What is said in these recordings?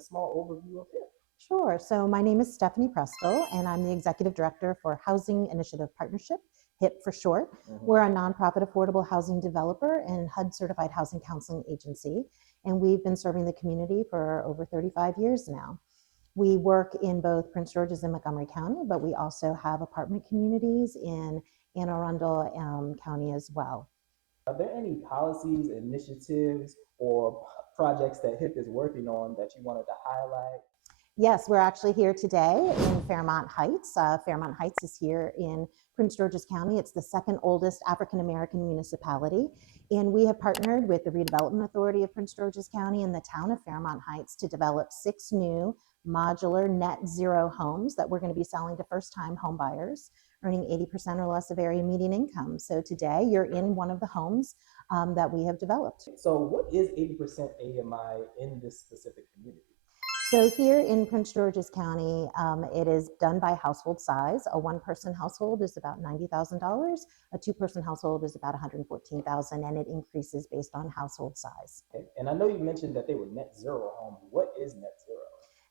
a small overview of it? Sure. So my name is Stephanie Presto, and I'm the Executive Director for Housing Initiative Partnership, HIP for short. We're a nonprofit affordable housing developer and HUD certified housing counseling agency, and we've been serving the community for over 35 years now. We work in both Prince George's and Montgomery County, but we also have apartment communities in Anne Arundel County as well. Are there any policies, initiatives, or projects that HIP is working on that you wanted to highlight? Yes, we're actually here today in Fairmont Heights. Fairmont Heights is here in Prince George's County. It's the second oldest African American municipality. And we have partnered with the Redevelopment Authority of Prince George's County and the town of Fairmont Heights to develop 6 new modular net zero homes that we're going to be selling to first-time home buyers earning 80% or less of area median income. So today you're in one of the homes that we have developed. So, what is 80% AMI in this specific community? So here in Prince George's County, it is done by household size. A one-person household is about $90,000. A two-person household is about $114,000, and it increases based on household size. Okay. And I know you mentioned that they were net zero homes. What is net zero?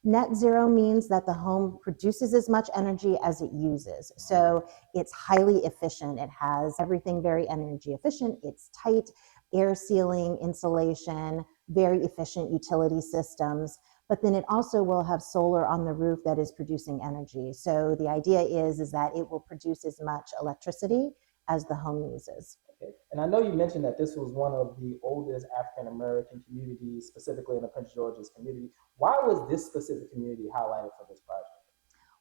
Net zero means that the home produces as much energy as it uses. So it's highly efficient. It has everything very energy efficient. It's tight, air sealing, insulation, very efficient utility systems. But then it also will have solar on the roof that is producing energy. So the idea is that it will produce as much electricity as the home uses. Okay. And I know you mentioned that this was one of the oldest African American communities, specifically in the Prince George's community. Why was this specific community highlighted for this project?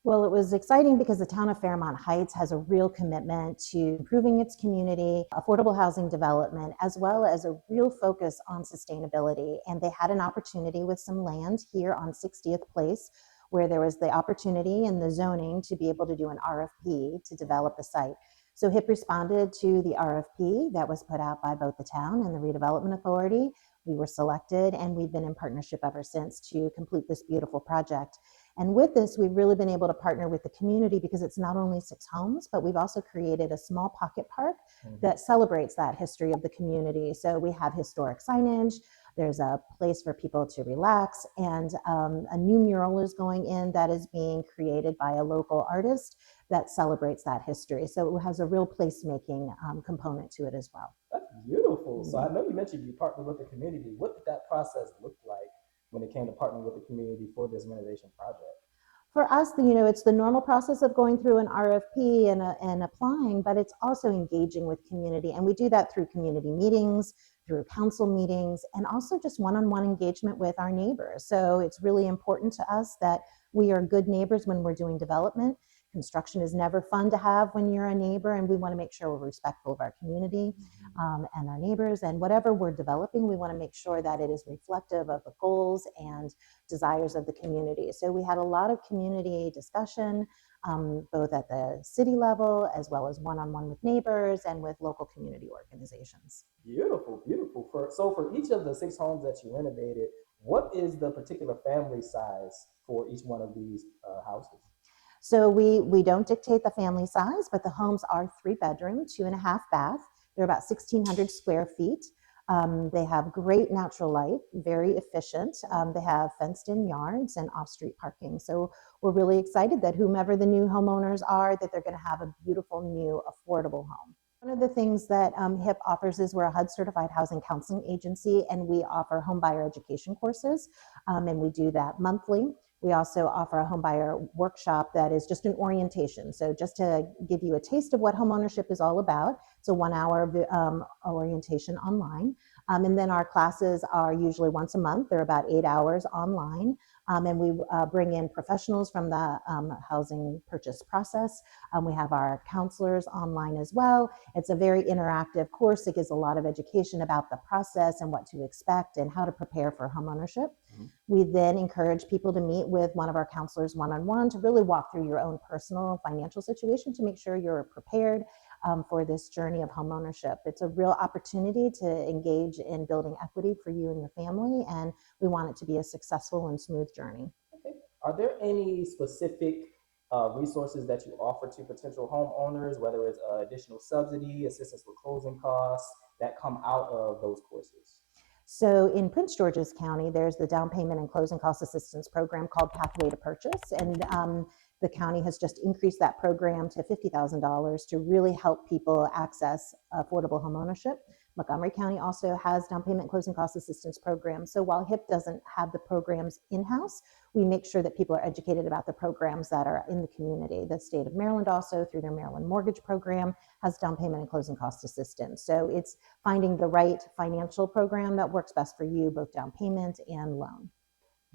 Well, it was exciting because the town of Fairmont Heights has a real commitment to improving its community, affordable housing development, as well as a real focus on sustainability. And they had an opportunity with some land here on 60th Place where there was the opportunity and the zoning to be able to do an RFP to develop the site. So HIP responded to the RFP that was put out by both the town and the Redevelopment Authority. We were selected, and we've been in partnership ever since to complete this beautiful project. And with this, we've really been able to partner with the community because it's not only 6 homes, but we've also created a small pocket park that celebrates that history of the community. So we have historic signage, there's a place for people to relax, and a new mural is going in that is being created by a local artist that celebrates that history. So it has a real placemaking component to it as well. That's beautiful. So I know you mentioned you partnered with the community. What did that process look like when it came to partnering with the community for this renovation project? For us, it's the normal process of going through an RFP and applying, but it's also engaging with community. And we do that through community meetings, through council meetings, and also just one-on-one engagement with our neighbors. So it's really important to us that we are good neighbors when we're doing development. Construction is never fun to have when you're a neighbor, and we want to make sure we're respectful of our community and our neighbors. And whatever we're developing, we want to make sure that it is reflective of the goals and desires of the community. So we had a lot of community discussion, both at the city level as well as one-on-one with neighbors and with local community organizations. Beautiful, beautiful. So for each of the 6 homes that you renovated, what is the particular family size for each one of these houses? So we don't dictate the family size, but the homes are 3-bedroom, 2.5 bath. They're about 1,600 square feet. They have great natural light, very efficient. They have fenced-in yards and off-street parking. So we're really excited that whomever the new homeowners are, that they're going to have a beautiful, new, affordable home. One of the things that HIP offers is we're a HUD certified housing counseling agency, and we offer home buyer education courses, and we do that monthly. We also offer a home buyer workshop that is just an orientation. So just to give you a taste of what homeownership is all about, it's a 1-hour orientation online. And then our classes are usually once a month. They're about 8 hours online. And we bring in professionals from the housing purchase process. We have our counselors online as well. It's a very interactive course. It gives a lot of education about the process and what to expect and how to prepare for homeownership. We then encourage people to meet with one of our counselors one-on-one to really walk through your own personal financial situation to make sure you're prepared for this journey of homeownership. It's a real opportunity to engage in building equity for you and your family, and we want it to be a successful and smooth journey. Okay. Are there any specific resources that you offer to potential homeowners, whether it's additional subsidy, assistance with closing costs, that come out of those courses? So in Prince George's County, there's the down payment and closing cost assistance program called Pathway to Purchase. And the county has just increased that program to $50,000 to really help people access affordable homeownership. Montgomery County also has down payment closing cost assistance programs. So while HIP doesn't have the programs in-house, we make sure that people are educated about the programs that are in the community. The state of Maryland also, through their Maryland Mortgage Program, has down payment and closing cost assistance. So it's finding the right financial program that works best for you, both down payment and loan.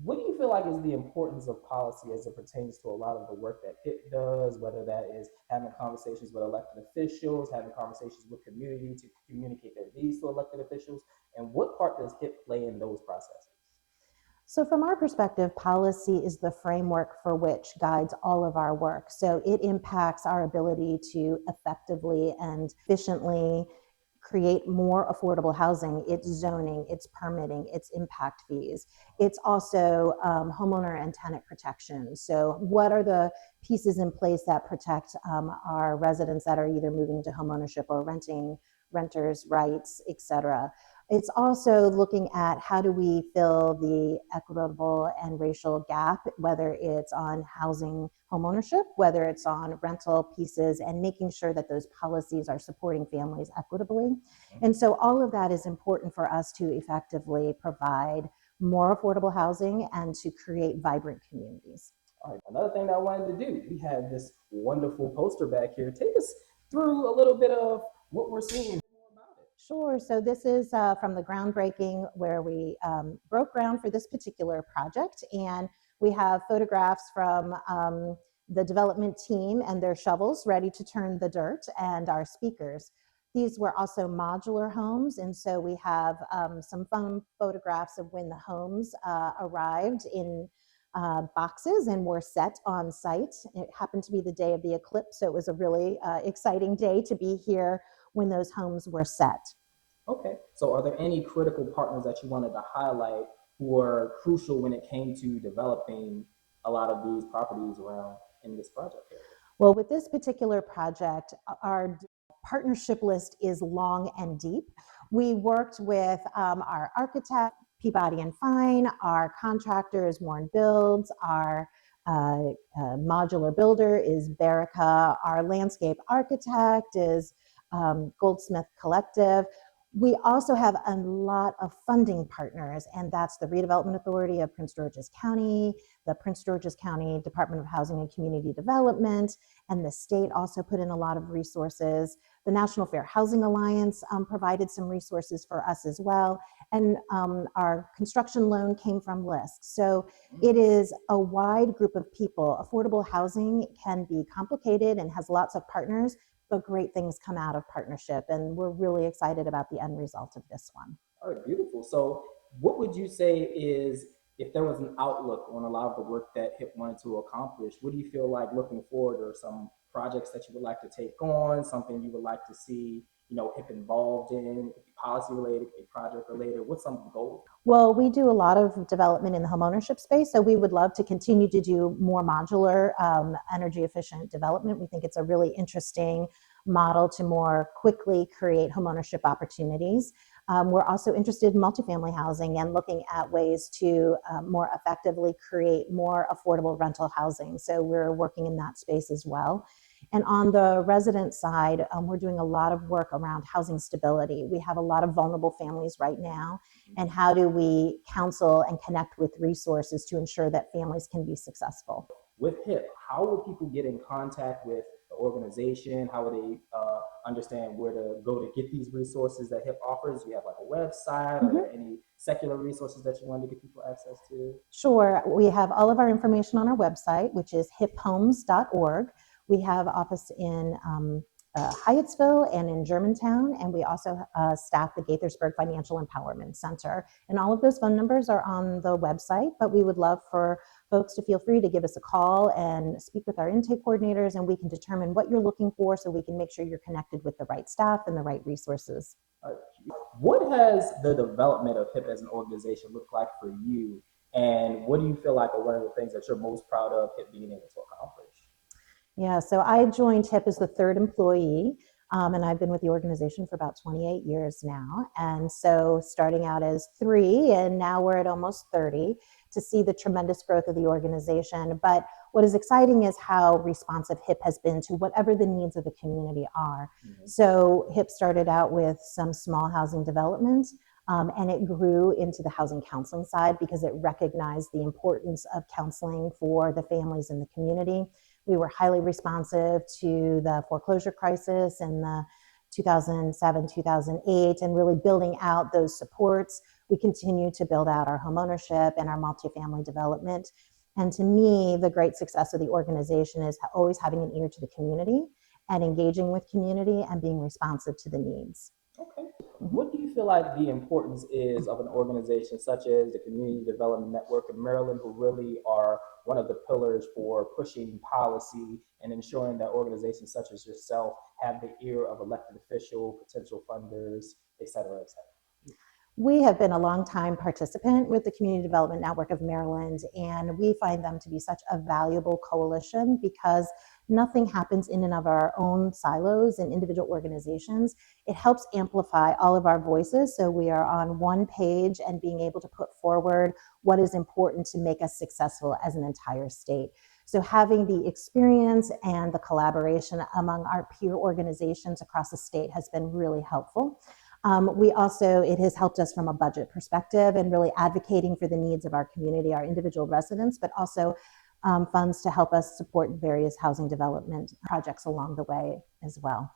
What do you feel like is the importance of policy as it pertains to a lot of the work that HIP does, whether that is having conversations with elected officials, having conversations with community to communicate their needs to elected officials, and what part does HIP play in those processes? So, from our perspective, policy is the framework for which guides all of our work. So, it impacts our ability to effectively and efficiently create more affordable housing. It's zoning, it's permitting, it's impact fees. It's also homeowner and tenant protection. So, what are the pieces in place that protect our residents that are either moving to homeownership or renting, renters' rights, et cetera? It's also looking at how do we fill the equitable and racial gap, whether it's on housing homeownership, whether it's on rental pieces, and making sure that those policies are supporting families equitably. And so all of that is important for us to effectively provide more affordable housing and to create vibrant communities. All right, another thing that I wanted to do, we have this wonderful poster back here. Take us through a little bit of what we're seeing more about it. Sure. So this is from the groundbreaking where we broke ground for this particular project, and we have photographs from the development team and their shovels ready to turn the dirt, and our speakers. These were also modular homes, and so we have some fun photographs of when the homes arrived in boxes and were set on site. It happened to be the day of the eclipse, so it was a really exciting day to be here when those homes were set. Okay, so are there any critical partners that you wanted to highlight who were crucial when it came to developing a lot of these properties around in this project area? Well, with this particular project, our partnership list is long and deep. We worked with our architect, Peabody and Fine, our contractor is Warren Builds, our modular builder is Berica, our landscape architect is Goldsmith Collective. We also have a lot of funding partners, and that's the Redevelopment Authority of Prince George's County, the Prince George's County Department of Housing and Community Development, and the state also put in a lot of resources. The National Fair Housing Alliance provided some resources for us as well. And our construction loan came from LISC. So it is a wide group of people. Affordable housing can be complicated and has lots of partners, but great things come out of partnership. And we're really excited about the end result of this one. All right, beautiful. So, what would you say is if there was an outlook on a lot of the work that HIP wanted to accomplish? What do you feel like looking forward, or some projects that you would like to take on, something you would like to see, HIP involved in? It could be policy related, it could be project related. What's some goals? Well, we do a lot of development in the homeownership space, so we would love to continue to do more modular, energy efficient development. We think it's a really interesting model to more quickly create homeownership opportunities. We're also interested in multifamily housing and looking at ways to more effectively create more affordable rental housing. So we're working in that space as well. And on the resident side, we're doing a lot of work around housing stability. We have a lot of vulnerable families right now. And how do we counsel and connect with resources to ensure that families can be successful? With HIP, how will people get in contact with the organization? How will they understand where to go to get these resources that HIP offers? Do you have like a website? Are there any secular resources that you want to give people access to? Sure. We have all of our information on our website, which is hiphomes.org. We have office in Hyattsville and in Germantown, and we also staff the Gaithersburg Financial Empowerment Center. And all of those phone numbers are on the website, but we would love for folks to feel free to give us a call and speak with our intake coordinators, and we can determine what you're looking for so we can make sure you're connected with the right staff and the right resources. What has the development of HIP as an organization looked like for you? And what do you feel like are one of the things that you're most proud of HIP being able to accomplish? Yeah, so I joined HIP as the third employee. And I've been with the organization for about 28 years now. And so starting out as 3, and now we're at almost 30, to see the tremendous growth of the organization. But what is exciting is how responsive HIP has been to whatever the needs of the community are. Mm-hmm. So HIP started out with some small housing development, and it grew into the housing counseling side because it recognized the importance of counseling for the families in the community. We were highly responsive to the foreclosure crisis in the 2007, 2008, and really building out those supports. We continue to build out our homeownership and our multifamily development. And to me, the great success of the organization is always having an ear to the community and engaging with community and being responsive to the needs. Okay. Mm-hmm. What do you feel like the importance is of an organization such as the Community Development Network of Maryland, who really are one of the pillars for pushing policy and ensuring that organizations such as yourself have the ear of elected official, potential funders, et cetera, et cetera? We have been a long-time participant with the Community Development Network of Maryland, and we find them to be such a valuable coalition because nothing happens in and of our own silos and individual organizations. It helps amplify all of our voices so we are on one page and being able to put forward what is important to make us successful as an entire state. So having the experience and the collaboration among our peer organizations across the state has been really helpful. It has helped us from a budget perspective and really advocating for the needs of our community, our individual residents, but also funds to help us support various housing development projects along the way as well.